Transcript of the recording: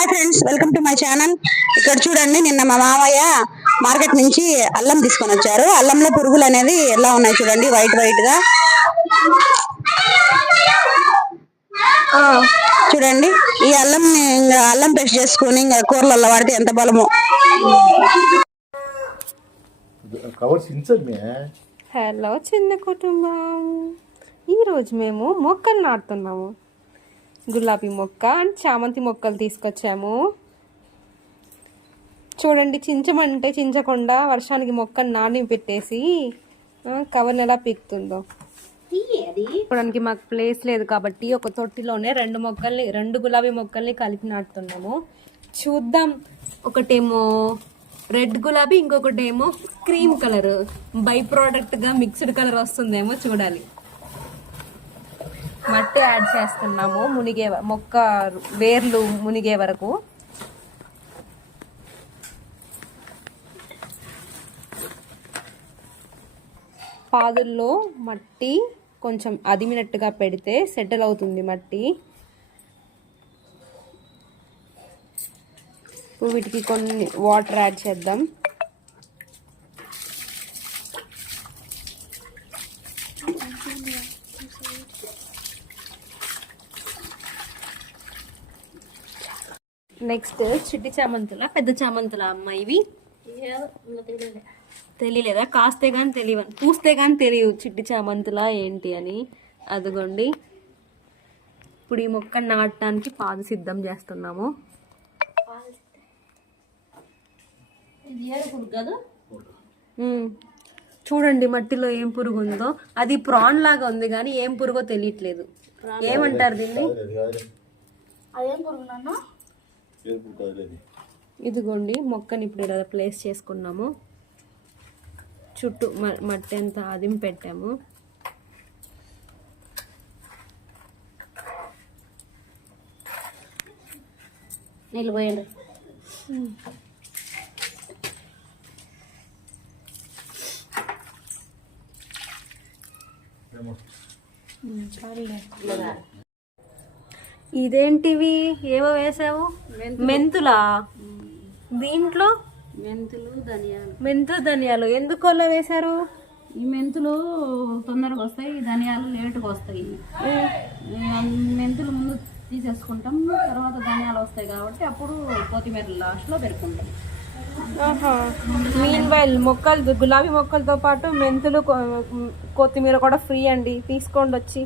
Hi friends welcome to my channel ఇక్కడ చూడండి నిన్న మా మామయ్య మార్కెట్ నుంచి అల్లం తీసుకొని వచ్చారు. అల్లంలో పురుగులు అనేది ఎలా ఉన్నాయి చూడండి వైట్ వైట్గా. చూడండి ఈ అల్లం అల్లం పేస్ట్ చేసుకొని ఇంకా కూరలలో వాడితే ఎంత బలమో. హలో చిన్న కుటుంబం. ఈరోజు మేము మొక్కలు నాటుతున్నాము. గులాబీ మొక్క అండ్ చామంతి మొక్కలు తీసుకొచ్చాము. చూడండి చించమంటే చించకుండా వర్షానికి మొక్కను నాని పెట్టేసి కవర్ని ఎలా పీకుతుందో. చూడడానికి మాకు ప్లేస్ లేదు కాబట్టి ఒక తొట్టిలోనే రెండు మొక్కల్ని రెండు గులాబీ మొక్కల్ని కలిపి నాటుతున్నాము. చూద్దాం. ఒకటేమో రెడ్ గులాబీ ఇంకొకటి ఏమో క్రీమ్ కలర్. బై ప్రోడక్ట్గా మిక్స్డ్ కలర్ వస్తుందేమో చూడాలి. మట్టి యాడ్ చేస్తున్నాము మునిగే మొక్క వేర్లు మునిగే వరకు. పాదుల్లో మట్టి కొంచెం అదిమినట్టుగా పెడితే సెటిల్ అవుతుంది మట్టి. ఇప్పుడు వీటికి కొన్ని వాటర్ యాడ్ చేద్దాం. నెక్స్ట్ చిట్టి చామంతుల పెద్ద చామంతుల అమ్మ ఇవి? తెలియలేదా? కాస్తే కానీ తెలియవు? పూస్తే కానీ తెలియవు చిట్టి చామంతులా ఏంటి అని. అదిగోండి. ఇప్పుడు ఈ మొక్క నాటడానికి పాదు సిద్ధం చేస్తున్నాము. చూడండి మట్టిలో ఏం పురుగు ఉందో అది ప్రాన్ లాగా ఉంది కానీ ఏం పురుగో తెలియట్లేదు. ఏమంటారు దీన్ని? ఇదిగోండి మొక్కని ఇప్పుడు ఇలా ప్లేస్ చేసుకున్నాము. చుట్టూ మ- మట్టి అంతా అదిమి పెట్టాము. నిలిపోయండి ఇదేంటివి? ఏవో వేసావు? మెంతులా. దీంట్లో? మెంతులు ధనియాలు. మెంతు ధనియాలు. ఎందుకు అలా వేశారు? ఈ మెంతులు తొందరగా వస్తాయి ఈ ధనియాలు లేటుగా వస్తాయి. మెంతులు ముందు తీసేసుకుంటాం తర్వాత ధనియాలు వస్తాయి కాబట్టి అప్పుడు కొత్తిమీర లాస్ట్లో పెట్టుకుంటాం మీన్ వైల్ మొక్కలు గులాబీ మొక్కలతో పాటు మెంతులు కొత్తిమీర కూడా ఫ్రీ అండి. తీసుకోండి వచ్చి